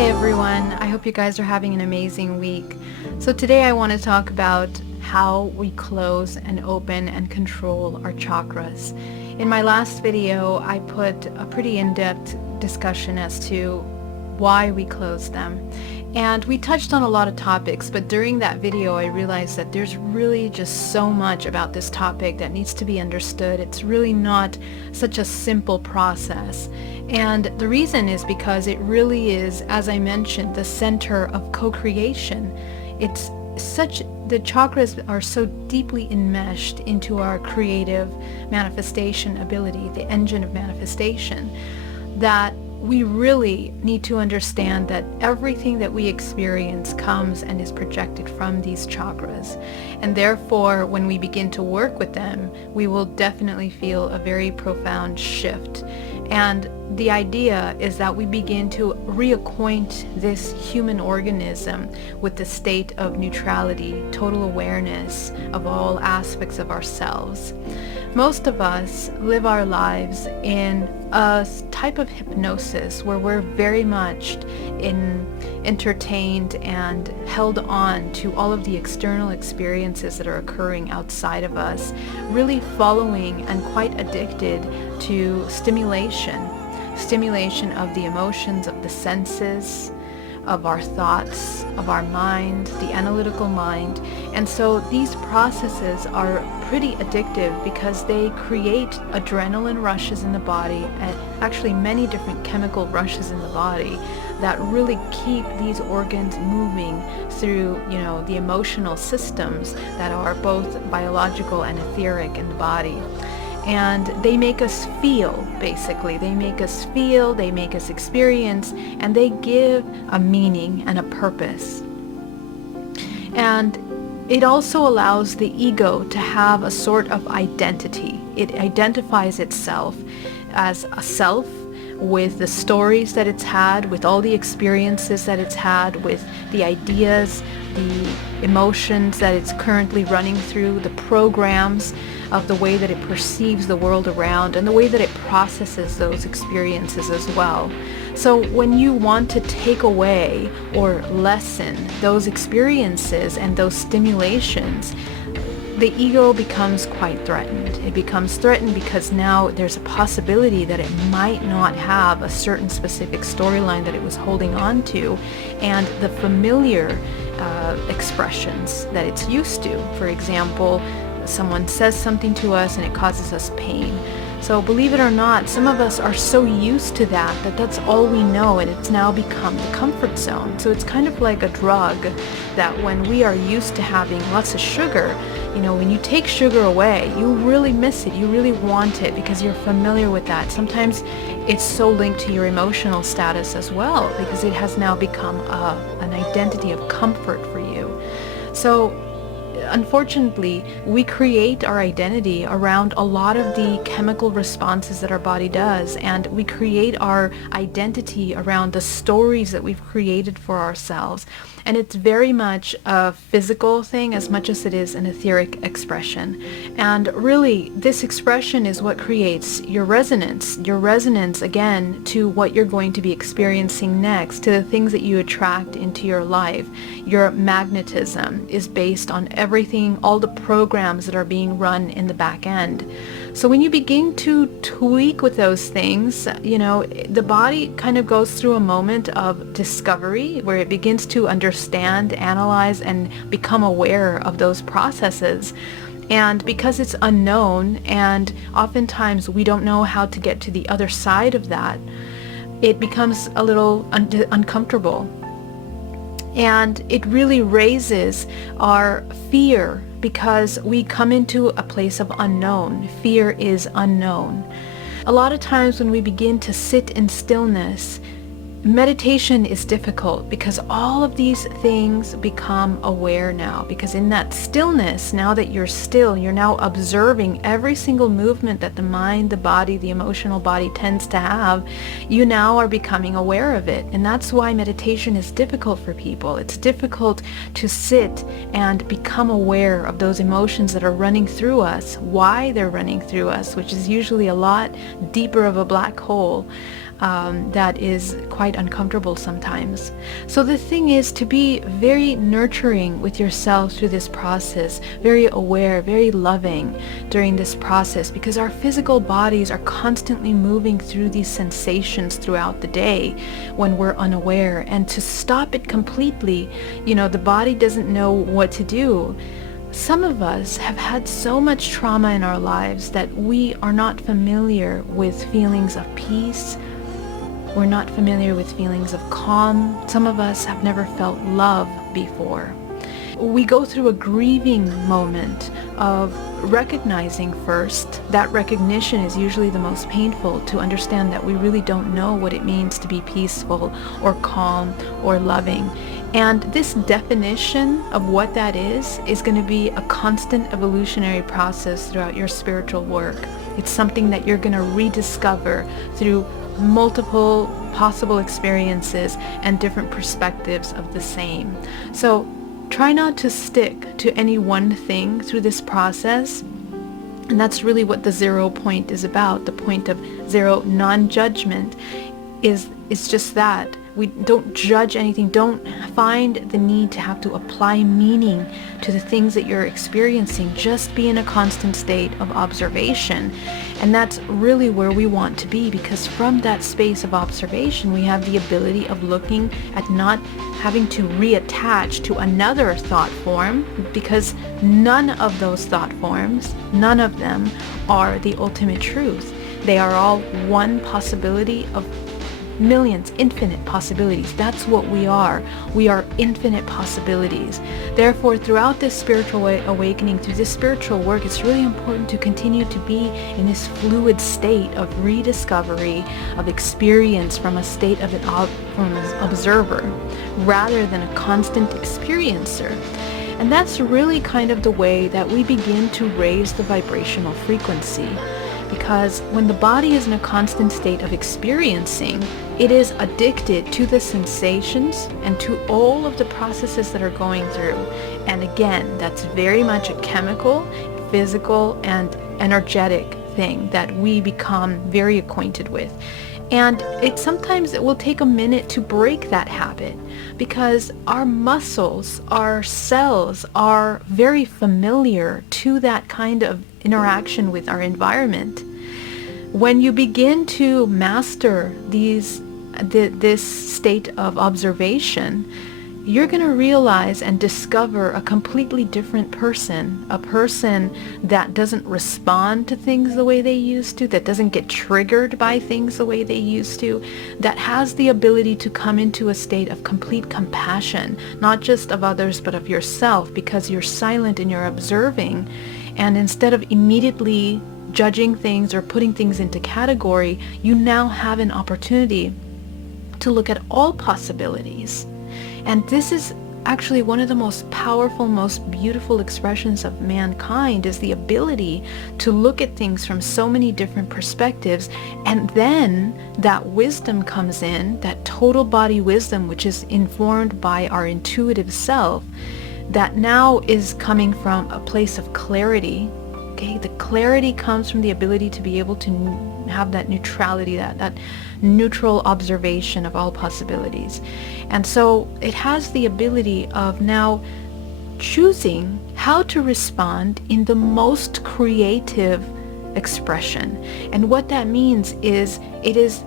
Hi everyone, I hope you guys are having an amazing week. So today I want to talk about how we close and open and control our chakras. In my last video I put a pretty in-depth discussion as to why we close them. And we touched on a lot of topics, but during that video I realized that there's really just so much about this topic that needs to be understood. It's really not such a simple process. And the reason is because it really is, as I mentioned, the center of co-creation. The chakras are so deeply enmeshed into our creative manifestation ability, the engine of manifestation, that we really need to understand that everything that we experience comes and is projected from these chakras. And therefore, when we begin to work with them, we will definitely feel a very profound shift. And the idea is that we begin to reacquaint this human organism with the state of neutrality, total awareness of all aspects of ourselves. Most of us live our lives in a type of hypnosis where we're very much entertained and held on to all of the external experiences that are occurring outside of us, really following and quite addicted to stimulation of the emotions, of the senses, of our thoughts, of our mind, the analytical mind. And so these processes are pretty addictive because they create adrenaline rushes in the body, and actually many different chemical rushes in the body that really keep these organs moving through, the emotional systems that are both biological and etheric in the body. And they make us feel, basically. They make us feel, they make us experience, and they give a meaning and a purpose. And it also allows the ego to have a sort of identity. It identifies itself as a self with the stories that it's had, with all the experiences that it's had, with the ideas, the emotions that it's currently running through, the programs of the way that it perceives the world around, and the way that it processes those experiences as well. So when you want to take away or lessen those experiences and those stimulations, the ego becomes quite threatened. It becomes threatened because now there's a possibility that it might not have a certain specific storyline that it was holding on to, and the familiar expressions that it's used to. For example, someone says something to us and it causes us pain. So believe it or not, some of us are so used to that that's all we know, and it's now become the comfort zone. So it's kind of like a drug that when we are used to having lots of sugar, when you take sugar away, you really miss it. You really want it because you're familiar with that. Sometimes it's so linked to your emotional status as well, because it has now become an identity of comfort for you. So unfortunately, we create our identity around a lot of the chemical responses that our body does, and we create our identity around the stories that we've created for ourselves. And it's very much a physical thing as much as it is an etheric expression. And really, this expression is what creates your resonance again to what you're going to be experiencing next, to the things that you attract into your life. Your magnetism is based on everything, all the programs that are being run in the back end. So when you begin to tweak with those things, the body kind of goes through a moment of discovery where it begins to understand, analyze, and become aware of those processes. And because it's unknown, and oftentimes we don't know how to get to the other side of that, it becomes a little uncomfortable. And it really raises our fear, because we come into a place of unknown. Fear is unknown. A lot of times when we begin to sit in stillness, meditation is difficult because all of these things become aware now. Because in that stillness, now that you're still, you're now observing every single movement that the mind, the body, the emotional body tends to have. You now are becoming aware of it. And that's why meditation is difficult for people. It's difficult to sit and become aware of those emotions that are running through us, why they're running through us, which is usually a lot deeper of a black hole. that is quite uncomfortable sometimes. So the thing is to be very nurturing with yourself through this process, very aware, very loving during this process, because our physical bodies are constantly moving through these sensations throughout the day when we're unaware. And to stop it completely, the body doesn't know what to do. Some of us have had so much trauma in our lives that we are not familiar with feelings of peace. We're not familiar with feelings of calm. Some of us have never felt love before. We go through a grieving moment of recognizing first. That recognition is usually the most painful, to understand that we really don't know what it means to be peaceful or calm or loving. And this definition of what that is going to be a constant evolutionary process throughout your spiritual work. It's something that you're going to rediscover through multiple possible experiences and different perspectives of the same. So try not to stick to any one thing through this process. And that's really what the 0 point is about. The point of zero non-judgment is just that. We don't judge anything. Don't find the need to have to apply meaning to the things that you're experiencing. Just be in a constant state of observation. And that's really where we want to be, because from that space of observation, we have the ability of looking at not having to reattach to another thought form, because none of those thought forms, none of them are the ultimate truth. They are all one possibility of millions, infinite possibilities. That's what we are. We are infinite possibilities. Therefore, throughout this spiritual awakening, through this spiritual work, it's really important to continue to be in this fluid state of rediscovery, of experience from a state of from an observer, rather than a constant experiencer. And that's really kind of the way that we begin to raise the vibrational frequency. Because when the body is in a constant state of experiencing, it is addicted to the sensations and to all of the processes that are going through. And again, that's very much a chemical, physical, and energetic thing that we become very acquainted with. And sometimes it will take a minute to break that habit, because our muscles, our cells are very familiar to that kind of interaction with our environment. When you begin to master this state of observation, you're going to realize and discover a completely different person, a person that doesn't respond to things the way they used to, that doesn't get triggered by things the way they used to, that has the ability to come into a state of complete compassion, not just of others, but of yourself, because you're silent and you're observing. And instead of immediately judging things or putting things into category, you now have an opportunity to look at all possibilities. And this is actually one of the most powerful, most beautiful expressions of mankind, is the ability to look at things from so many different perspectives. And then that wisdom comes in, that total body wisdom, which is informed by our intuitive self, that now is coming from a place of clarity. Okay, the clarity comes from the ability to be able to have that neutrality, that neutral observation of all possibilities. And so it has the ability of now choosing how to respond in the most creative expression. And what that means is it is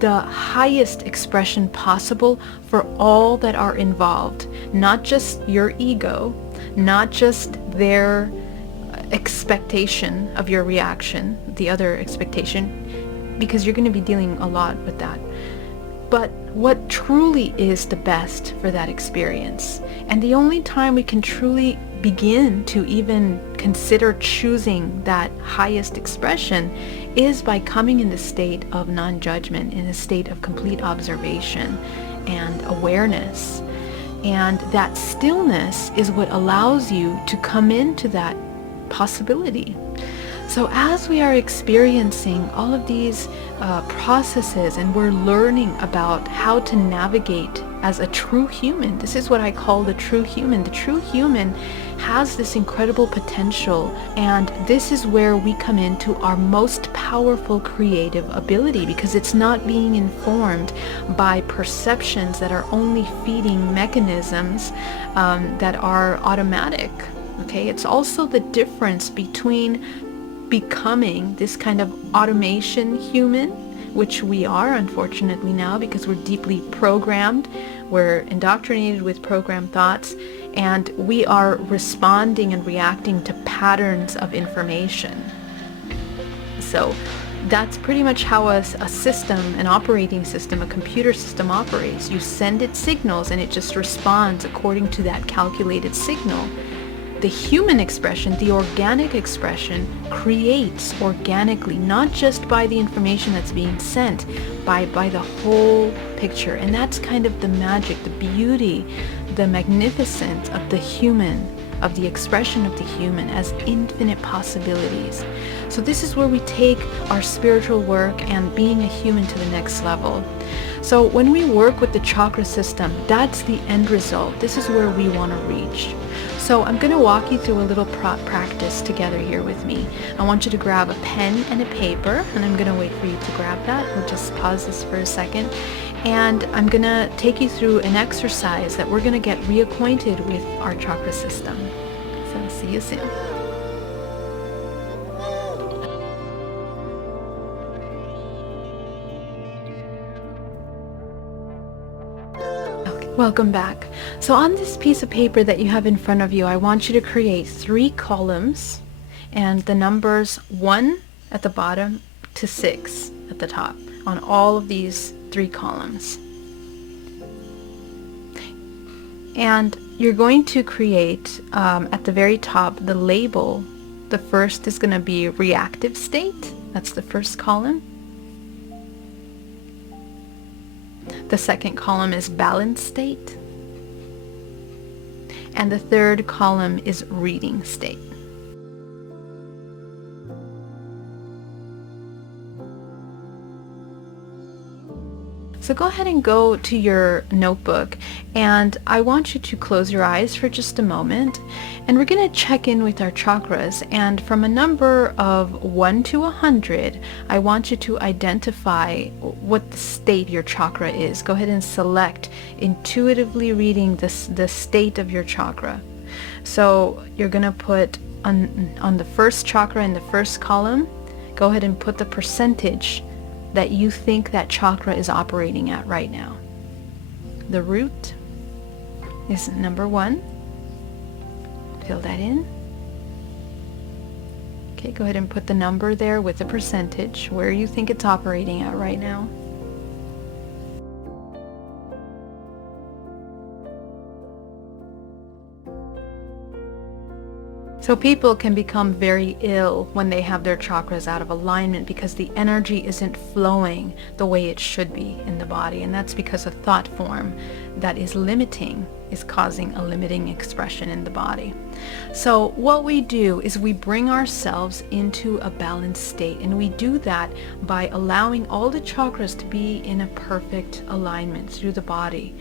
the highest expression possible for all that are involved, not just your ego, not just their expectation of your reaction, the other expectation, because you're going to be dealing a lot with that, but what truly is the best for that experience. And the only time we can truly begin to even consider choosing that highest expression is by coming in the state of non-judgment, in a state of complete observation and awareness. And that stillness is what allows you to come into that possibility. So as we are experiencing all of these processes, and we're learning about how to navigate as a true human, this is what I call the true human. The true human has this incredible potential, and this is where we come into our most powerful creative ability, because it's not being informed by perceptions that are only feeding mechanisms that are automatic. Okay, it's also the difference between becoming this kind of automation human, which we are unfortunately now because we're deeply programmed, we're indoctrinated with programmed thoughts, and we are responding and reacting to patterns of information. So that's pretty much how a system, an operating system, a computer system operates. You send it signals and it just responds according to that calculated signal. The human expression, the organic expression, creates organically, not just by the information that's being sent, by the whole picture. And that's kind of the magic, the beauty, the magnificence of the human, of the expression of the human as infinite possibilities. So this is where we take our spiritual work and being a human to the next level. So when we work with the chakra system, that's the end result. This is where we want to reach. So I'm going to walk you through a little practice together here with me. I want you to grab a pen and a paper, and I'm going to wait for you to grab that. We'll just pause this for a second. And I'm going to take you through an exercise that we're going to get reacquainted with our chakra system. So see you soon. Welcome back. So on this piece of paper that you have in front of you, I want you to create 3 columns and the numbers 1 at the bottom to 6 at the top on all of these 3 columns. And you're going to create at the very top the label. The first is going to be reactive state. That's the first column. The second column is balanced state. And the third column is reading state. So go ahead and go to your notebook, and I want you to close your eyes for just a moment, and we're going to check in with our chakras, and from a number of 1 to 100, I want you to identify what the state your chakra is. Go ahead and select, intuitively reading the state of your chakra. So you're going to put on the first chakra in the first column, go ahead and put the percentage that you think that chakra is operating at right now. The root is number 1. Fill that in. Okay, go ahead and put the number there with the percentage where you think it's operating at right now. So people can become very ill when they have their chakras out of alignment because the energy isn't flowing the way it should be in the body. And that's because a thought form that is limiting is causing a limiting expression in the body. So what we do is we bring ourselves into a balanced state, and we do that by allowing all the chakras to be in a perfect alignment through the body.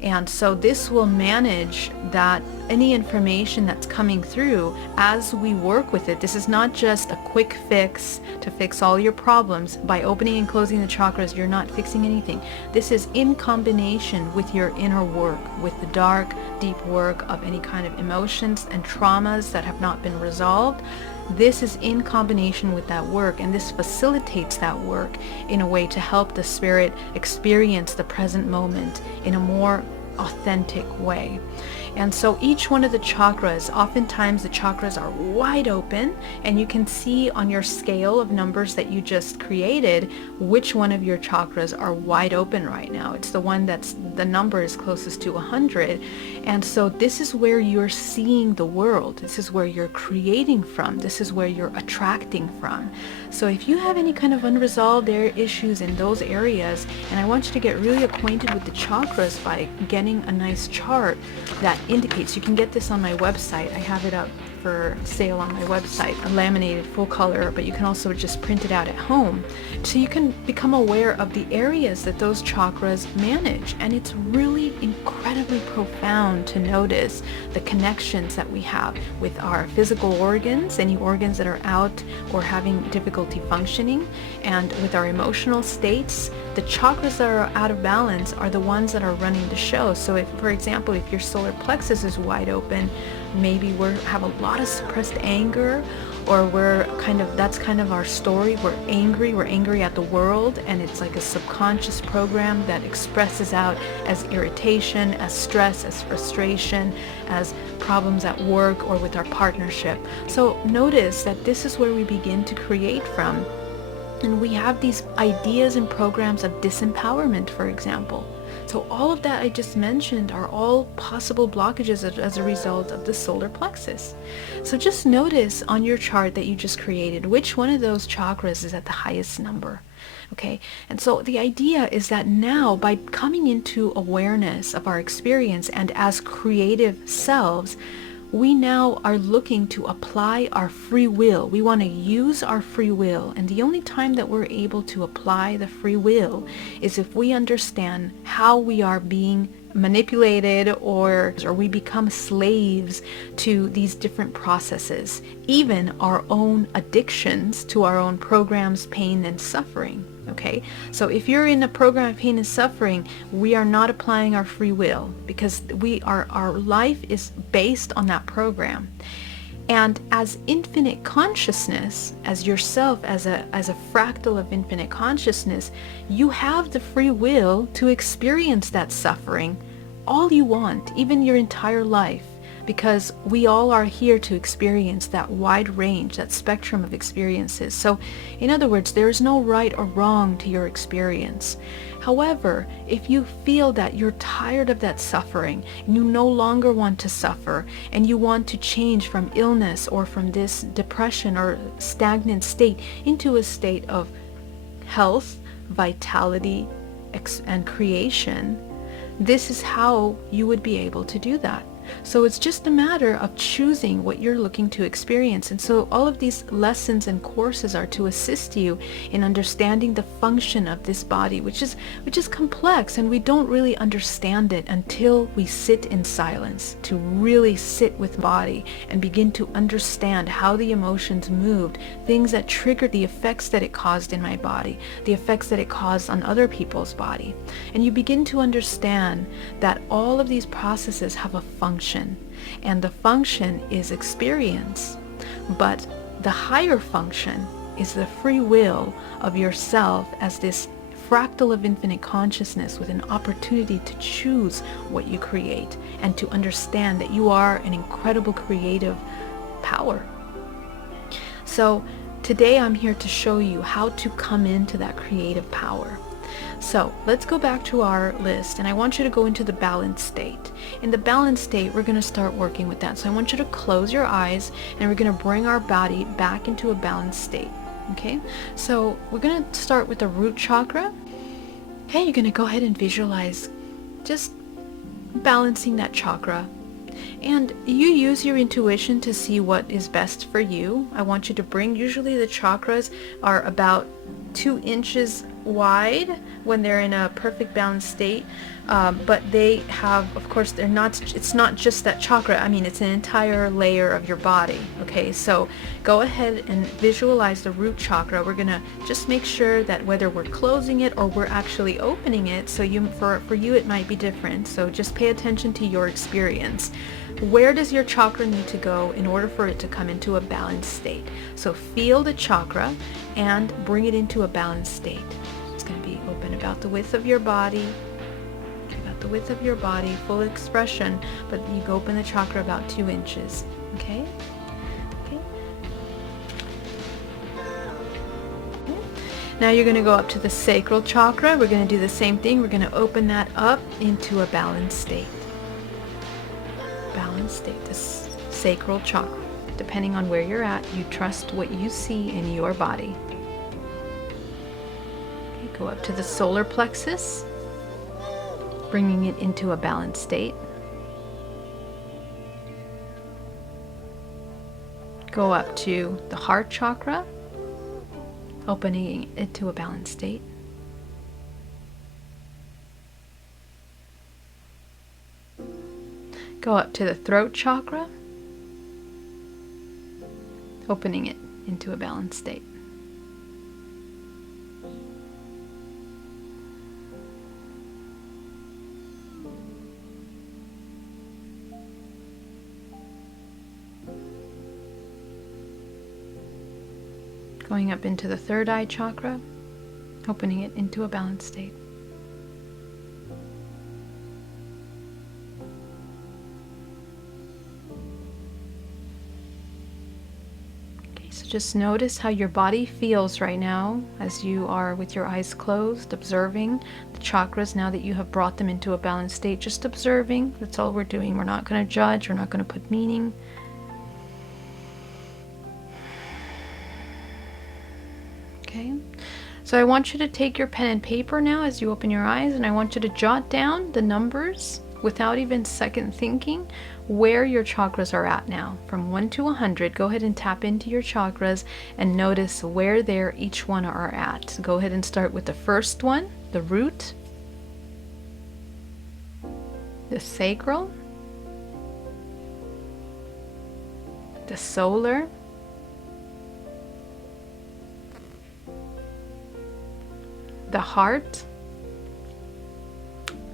And so this will manage that any information that's coming through as we work with it. This is not just a quick fix to fix all your problems. By opening and closing the chakras, you're not fixing anything. This is in combination with your inner work, with the dark, deep work of any kind of emotions and traumas that have not been resolved. This is in combination with that work, and this facilitates that work in a way to help the spirit experience the present moment in a more authentic way. And so each one of the chakras, oftentimes the chakras are wide open, and you can see on your scale of numbers that you just created which one of your chakras are wide open right now. It's the one that's the number is closest to 100. And so this is where you're seeing the world. This is where you're creating from. This is where you're attracting from. So if you have any kind of unresolved issues in those areas, and I want you to get really acquainted with the chakras by getting a nice chart that indicates, you can get this on my website. I have it up for sale on my website, a laminated full color, but you can also just print it out at home. So you can become aware of the areas that those chakras manage. And it's really incredibly profound to notice the connections that we have with our physical organs, any organs that are out or having difficulty functioning, and with our emotional states. The chakras that are out of balance are the ones that are running the show. So if, for example, if your solar plexus is wide open, maybe we have a lot of suppressed anger, or that's kind of our story. We're angry at the world, and it's like a subconscious program that expresses out as irritation, as stress, as frustration, as problems at work or with our partnership. So notice that this is where we begin to create from. And we have these ideas and programs of disempowerment, for example. So all of that I just mentioned are all possible blockages as a result of the solar plexus. So just notice on your chart that you just created, which one of those chakras is at the highest number. Okay, and so the idea is that now, by coming into awareness of our experience and as creative selves, we now are looking to apply our free will. We want to use our free will. And the only time that we're able to apply the free will is if we understand how we are being manipulated, or we become slaves to these different processes, even our own addictions to our own programs, pain, and suffering. Okay, so if you're in a program of pain and suffering, we are not applying our free will, because our life is based on that program. And as infinite consciousness, as yourself, as a fractal of infinite consciousness, you have the free will to experience that suffering all you want, even your entire life. Because we all are here to experience that wide range, that spectrum of experiences. So, in other words, there is no right or wrong to your experience. However, if you feel that you're tired of that suffering, and you no longer want to suffer, and you want to change from illness or from this depression or stagnant state into a state of health, vitality, and creation, this is how you would be able to do that. So it's just a matter of choosing what you're looking to experience. And so all of these lessons and courses are to assist you in understanding the function of this body, which is complex, and we don't really understand it until we sit in silence, to really sit with body and begin to understand how the emotions moved, things that triggered the effects that it caused in my body, the effects that it caused on other people's body. And you begin to understand that all of these processes have a function, and the function is experience, but the higher function is the free will of yourself as this fractal of infinite consciousness with an opportunity to choose what you create and to understand that you are an incredible creative power. So today I'm here to show you how to come into that creative power. So let's go back to our list, and I want you to go into the balanced state. In the balanced state, we're going to start working with that. So I want you to close your eyes, and we're going to bring our body back into a balanced state. Okay, so we're going to start with the root chakra. Okay, you're going to go ahead and visualize just balancing that chakra. And you use your intuition to see what is best for you. I want you to bring, usually the chakras are about 2 inches wide when they're in a perfect balanced state, but they have, of course, it's not just that chakra. I mean, it's an entire layer of your body. Okay, so go ahead and visualize the root chakra. We're gonna just make sure that whether we're closing it or we're actually opening it, so for you it might be different, so just pay attention to your experience. Where does your chakra need to go in order for it to come into a balanced state? So feel the chakra and bring it into a balanced state. It's going to be open about the width of your body, full expression, but you go open the chakra about 2 inches. Okay? Now you're going to go up to the sacral chakra. We're going to do the same thing. We're going to open that up into a balanced state. The sacral chakra. Depending on where you're at, you trust what you see in your body. Okay, go up to the solar plexus, bringing it into a balanced state. Go up to the heart chakra, opening it to a balanced state. Go up to the throat chakra, opening it into a balanced state. Going up into the third eye chakra, opening it into a balanced state. Okay, so just notice how your body feels right now as you are with your eyes closed, observing the chakras now that you have brought them into a balanced state. Just observing, that's all we're doing. We're not going to judge, we're not going to put meaning. Okay, so I want you to take your pen and paper now as you open your eyes, and I want you to jot down the numbers without even second thinking where your chakras are at now. From 1 to 100, go ahead and tap into your chakras and notice where there each one are at. So go ahead and start with the first one, the root, the sacral, the solar, the heart,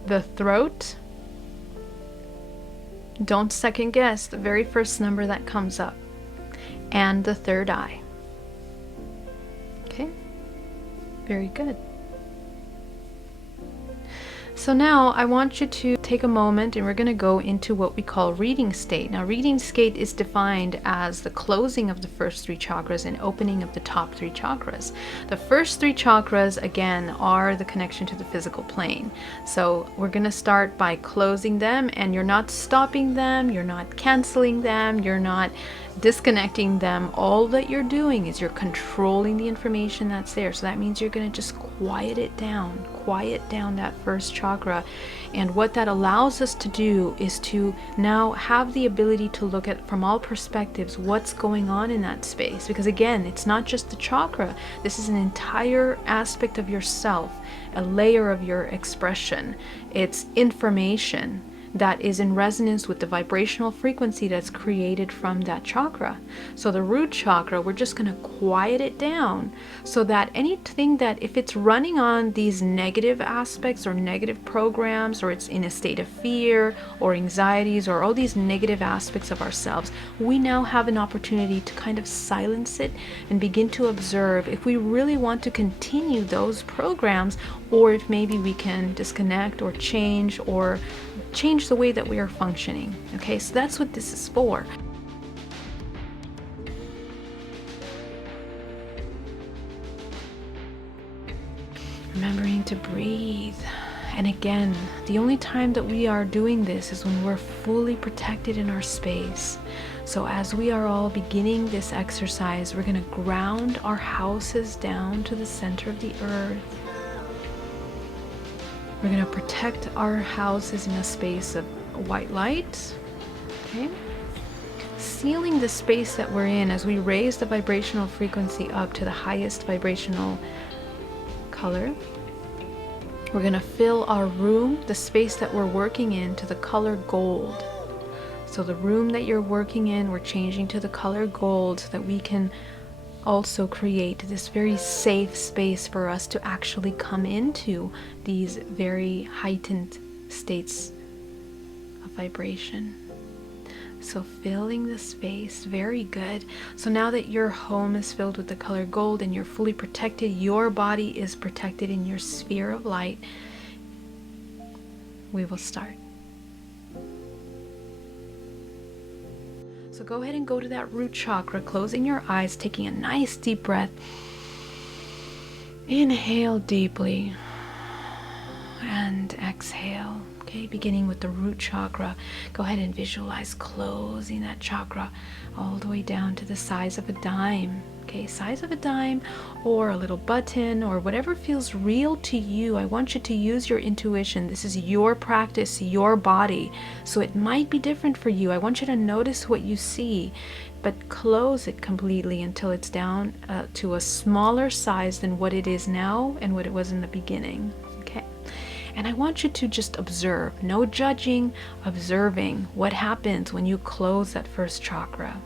the throat. Don't second guess the very first number that comes up, and the third eye. Okay, very good. So now I want you to take a moment and we're going to go into what we call reading state. Now reading state is defined as the closing of the first three chakras and opening of the top three chakras. The first three chakras again are the connection to the physical plane. So we're going to start by closing them, and you're not stopping them, you're not canceling them, you're not disconnecting them. All that you're doing is you're controlling the information that's there. So that means you're going to just quiet down that first chakra. And what that allows us to do is to now have the ability to look at from all perspectives what's going on in that space. Because again, it's not just the chakra. This is an entire aspect of yourself, a layer of your expression. It's information that is in resonance with the vibrational frequency that's created from that chakra. So the root chakra, we're just going to quiet it down so that anything that, if it's running on these negative aspects or negative programs, or it's in a state of fear or anxieties or all these negative aspects of ourselves, we now have an opportunity to kind of silence it and begin to observe if we really want to continue those programs, or if maybe we can disconnect or change the way that we are functioning. Okay, so that's what this is for. Remembering to breathe. And again, the only time that we are doing this is when we're fully protected in our space. So as we are all beginning this exercise, we're going to ground our houses down to the center of the earth. We're going to protect our houses in a space of white light, okay? Sealing the space that we're in as we raise the vibrational frequency up to the highest vibrational color. We're going to fill our room, the space that we're working in, to the color gold. So the room that you're working in, we're changing to the color gold so that we can also create this very safe space for us to actually come into these very heightened states of vibration. So filling the space, very good. So now that your home is filled with the color gold and you're fully protected, your body is protected in your sphere of light, we will start. So go ahead and go to that root chakra, closing your eyes, taking a nice deep breath. Inhale deeply and exhale. Okay, beginning with the root chakra. Go ahead and visualize closing that chakra all the way down to the size of a dime. Okay, size of a dime or a little button or whatever feels real to you. I want you to use your intuition. This is your practice, your body. So it might be different for you. I want you to notice what you see, but close it completely until it's down to a smaller size than what it is now and what it was in the beginning. Okay. And I want you to just observe, no judging, observing what happens when you close that first chakra.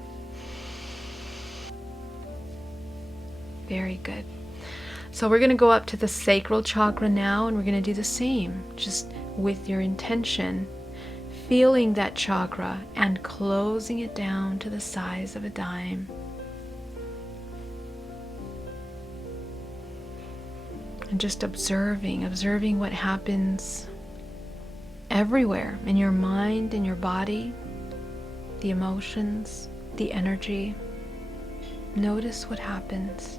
Very good. So we're going to go up to the sacral chakra now, and we're going to do the same, just with your intention, feeling that chakra and closing it down to the size of a dime. And just observing what happens everywhere in your mind, in your body, the emotions, the energy. Notice what happens.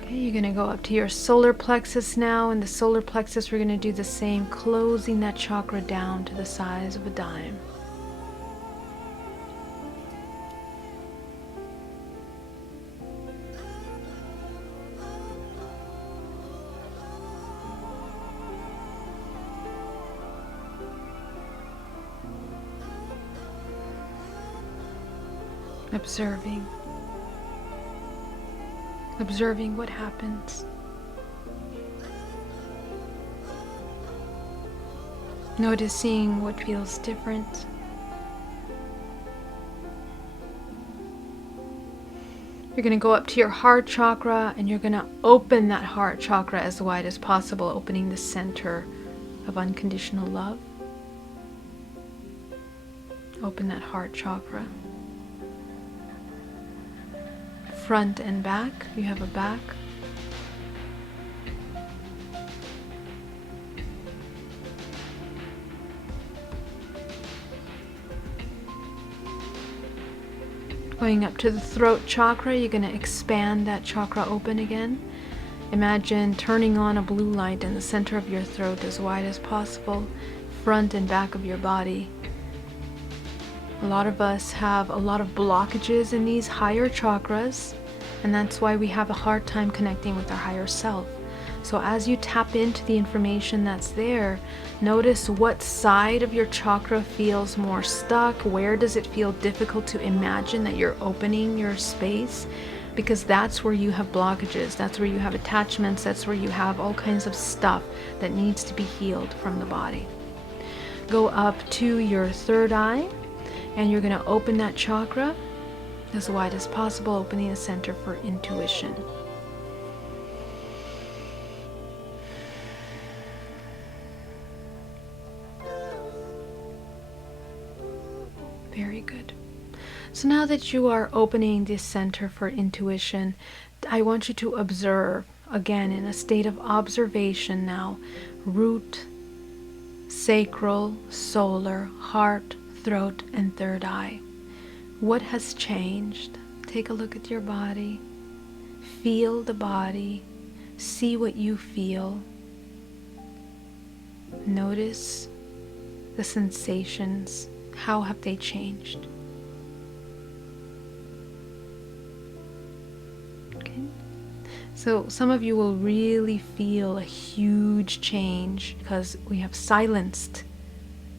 Okay, you're going to go up to your solar plexus now. In the solar plexus, we're going to do the same, closing that chakra down to the size of a dime. Observing what happens. Noticing what feels different. You're going to go up to your heart chakra, and you're going to open that heart chakra as wide as possible, opening the center of unconditional love. Open that heart chakra. Front and back, you have a back. Going up to the throat chakra, you're going to expand that chakra open again. Imagine turning on a blue light in the center of your throat as wide as possible, front and back of your body. A lot of us have a lot of blockages in these higher chakras, and that's why we have a hard time connecting with our higher self. So as you tap into the information that's there, notice what side of your chakra feels more stuck. Where does it feel difficult to imagine that you're opening your space? Because that's where you have blockages, that's where you have attachments, that's where you have all kinds of stuff that needs to be healed from the body. Go up to your third eye, and you're going to open that chakra as wide as possible, opening the center for intuition. Very good. So now that you are opening this center for intuition, I want you to observe, again in a state of observation now, root, sacral, solar, heart, throat, and third eye. What has changed? Take a look at your body. Feel the body. See what you feel. Notice the sensations. How have they changed? Okay. So some of you will really feel a huge change because we have silenced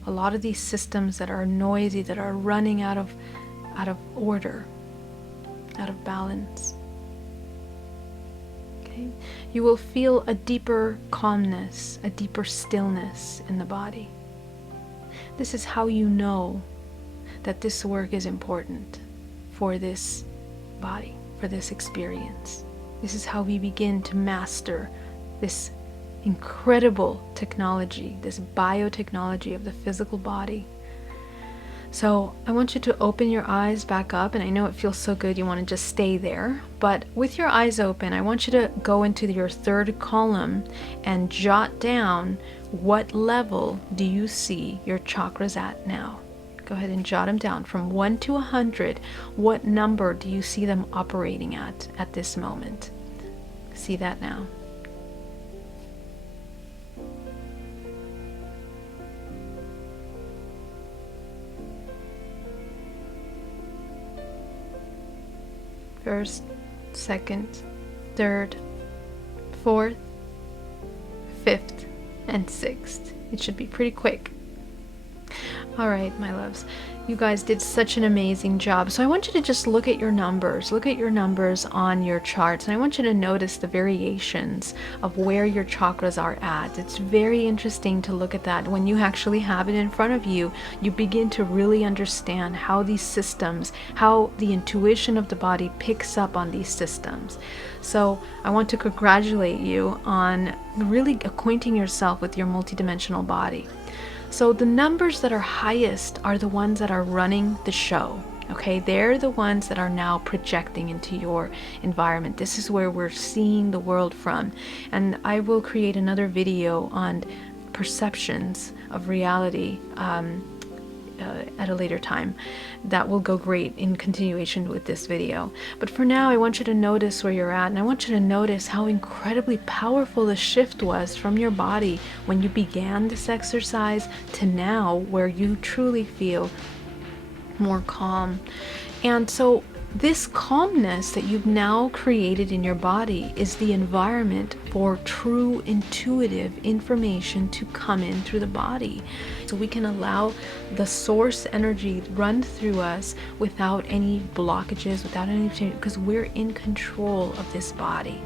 a lot of these systems that are noisy, that are running out of order, out of balance. Okay? You will feel a deeper calmness, a deeper stillness in the body. This is how you know that this work is important for this body, for this experience. This is how we begin to master this incredible technology, this biotechnology of the physical body. So I want you to open your eyes back up, and I know it feels so good you want to just stay there, but with your eyes open, I want you to go into your third column and jot down what level do you see your chakras at now. Go ahead and jot them down from 1 to 100. What number do you see them operating at this moment? See that now. First, second, third, fourth, fifth, and sixth. It should be pretty quick. All right, my loves. You guys did such an amazing job. So I want you to just look at your numbers. Look at your numbers on your charts. And I want you to notice the variations of where your chakras are at. It's very interesting to look at that. When you actually have it in front of you, you begin to really understand how these systems, how the intuition of the body picks up on these systems. So I want to congratulate you on really acquainting yourself with your multidimensional body. So the numbers that are highest are the ones that are running the show. Okay, they're the ones that are now projecting into your environment. This is where we're seeing the world from. And I will create another video on perceptions of reality at a later time. That will go great in continuation with this video. But for now, I want you to notice where you're at, and I want you to notice how incredibly powerful the shift was from your body when you began this exercise to now, where you truly feel more calm. And so this calmness that you've now created in your body is the environment for true intuitive information to come in through the body. So we can allow the source energy run through us without any blockages, without any change, because we're in control of this body.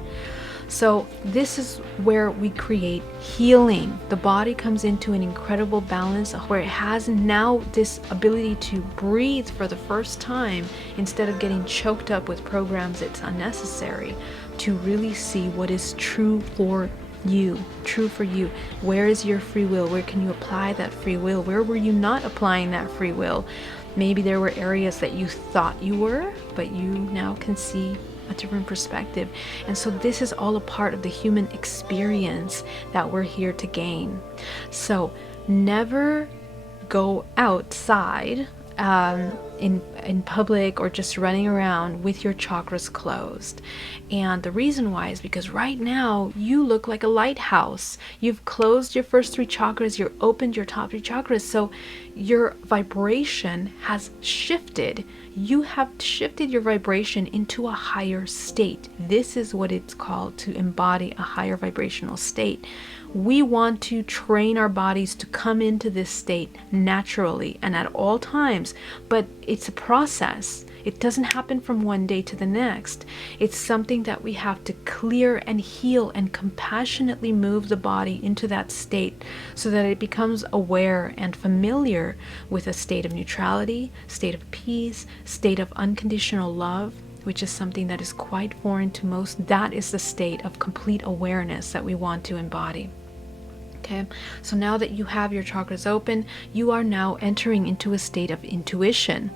So this is where we create healing. The body comes into an incredible balance where it has now this ability to breathe for the first time instead of getting choked up with programs that's unnecessary, to really see what is true for you, true for you. Where is your free will? Where can you apply that free will? Where were you not applying that free will? Maybe there were areas that you thought you were, but you now can see a different perspective. And so this is all a part of the human experience that we're here to gain. So never go outside in public or just running around with your chakras closed. And the reason why is because right now you look like a lighthouse. You've closed your first 3 chakras, you've opened your top 3 chakras, so your vibration has shifted. You have shifted your vibration into a higher state. This is what it's called, to embody a higher vibrational state. We want to train our bodies to come into this state naturally and at all times, but it's a process. It doesn't happen from one day to the next. It's something that we have to clear and heal and compassionately move the body into that state so that it becomes aware and familiar with a state of neutrality, state of peace, state of unconditional love, which is something that is quite foreign to most. That is the state of complete awareness that we want to embody. Okay, so now that you have your chakras open, you are now entering into a state of intuition.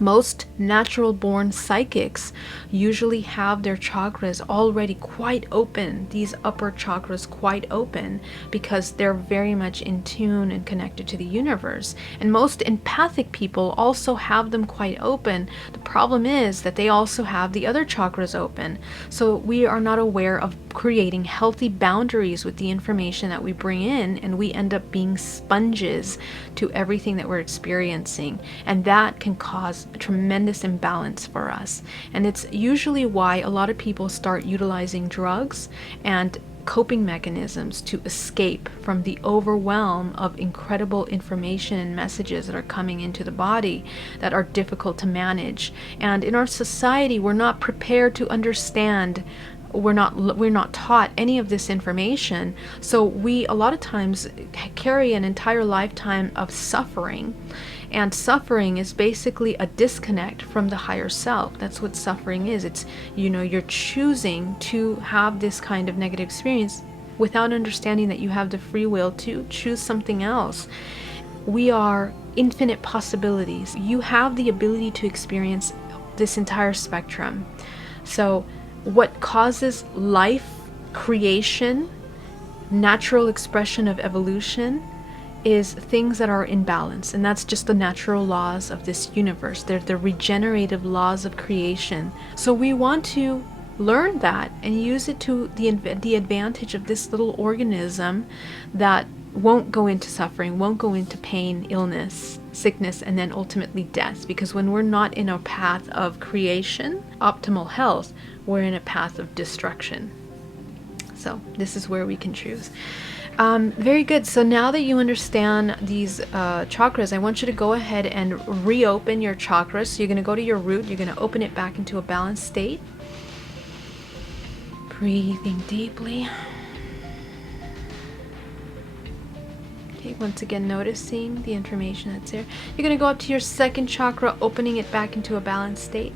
Most natural born psychics usually have their chakras already quite open, these upper chakras quite open, because they're very much in tune and connected to the universe. And most empathic people also have them quite open. The problem is that they also have the other chakras open. So we are not aware of creating healthy boundaries with the information that we bring in, and we end up being sponges to everything that we're experiencing. And that can cause a tremendous imbalance for us. And it's usually why a lot of people start utilizing drugs and coping mechanisms to escape from the overwhelm of incredible information and messages that are coming into the body that are difficult to manage. And in our society, we're not prepared to understand. We're not taught any of this information. So we a lot of times carry an entire lifetime of suffering. And suffering is basically a disconnect from the higher self. That's what suffering is. It's, you're choosing to have this kind of negative experience without understanding that you have the free will to choose something else. We are infinite possibilities. You have the ability to experience this entire spectrum. So what causes life, creation, natural expression of evolution is things that are in balance, and that's just the natural laws of this universe. They're the regenerative laws of creation. So we want to learn that and use it to the advantage of this little organism that won't go into suffering, won't go into pain, illness, sickness, and then ultimately death. Because when we're not in a path of creation, optimal health, we're in a path of destruction. So this is where we can choose. Very good. So now that you understand these chakras, I want you to go ahead and reopen your chakras. So you're going to go to your root. You're going to open it back into a balanced state. Breathing deeply. Okay, once again, noticing the information that's there. You're going to go up to your second chakra, opening it back into a balanced state.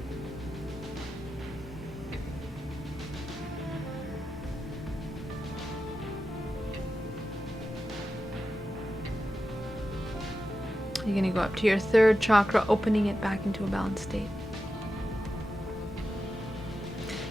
You're going to go up to your third chakra, opening it back into a balanced state.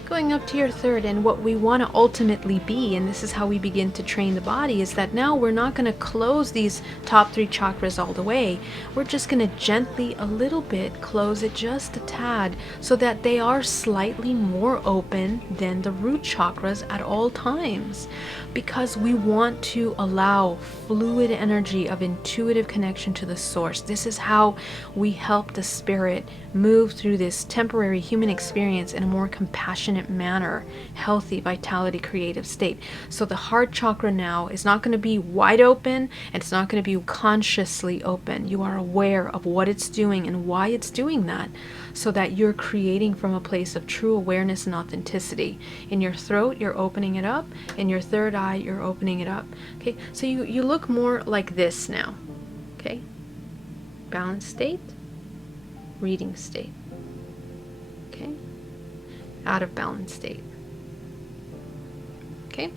Going up to your third, and what we want to ultimately be, and this is how we begin to train the body, is that now we're not going to close these top 3 chakras all the way. We're just going to gently, a little bit, close it just a tad so that they are slightly more open than the root chakras at all times, because we want to allow fluid energy of intuitive connection to the source. This is how we help the spirit move through this temporary human experience in a more compassionate manner, healthy, vitality, creative state. So the heart chakra now is not going to be wide open, and it's not going to be consciously open. You are aware of what it's doing and why it's doing that, so that you're creating from a place of true awareness and authenticity. In your throat, you're opening it up. In your third eye, you're opening it up. Okay, so you look more like this now. Okay, balanced state, reading state. Okay, out of balance state. Okay,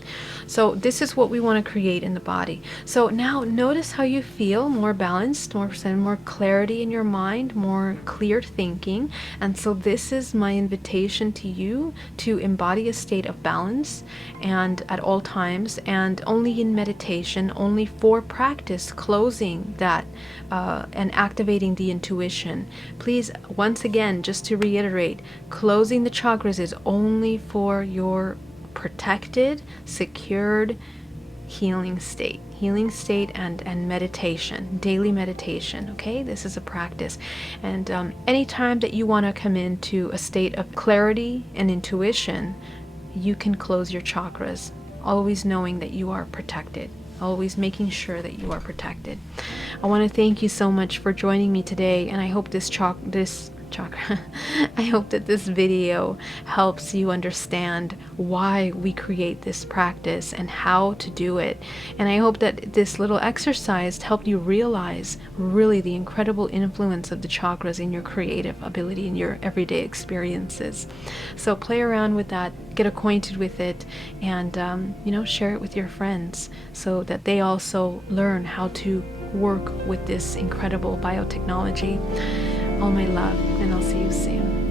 so this is what we want to create in the body. So now notice how you feel, more balanced, more clarity in your mind, more clear thinking. And so this is my invitation to you to embody a state of balance, and at all times, and only in meditation, only for practice, closing that and activating the intuition. Please, once again, just to reiterate, closing the chakras is only for your protected, secured healing state and meditation, daily meditation. Okay, this is a practice, and anytime that you want to come into a state of clarity and intuition, you can close your chakras, always knowing that you are protected, always making sure that you are protected. I want to thank you so much for joining me today, and I hope this chakra. I hope that this video helps you understand why we create this practice and how to do it. And I hope that this little exercise helped you realize really the incredible influence of the chakras in your creative ability in your everyday experiences. So play around with that, get acquainted with it, and share it with your friends so that they also learn how to work with this incredible biotechnology. All my love, and I'll see you soon.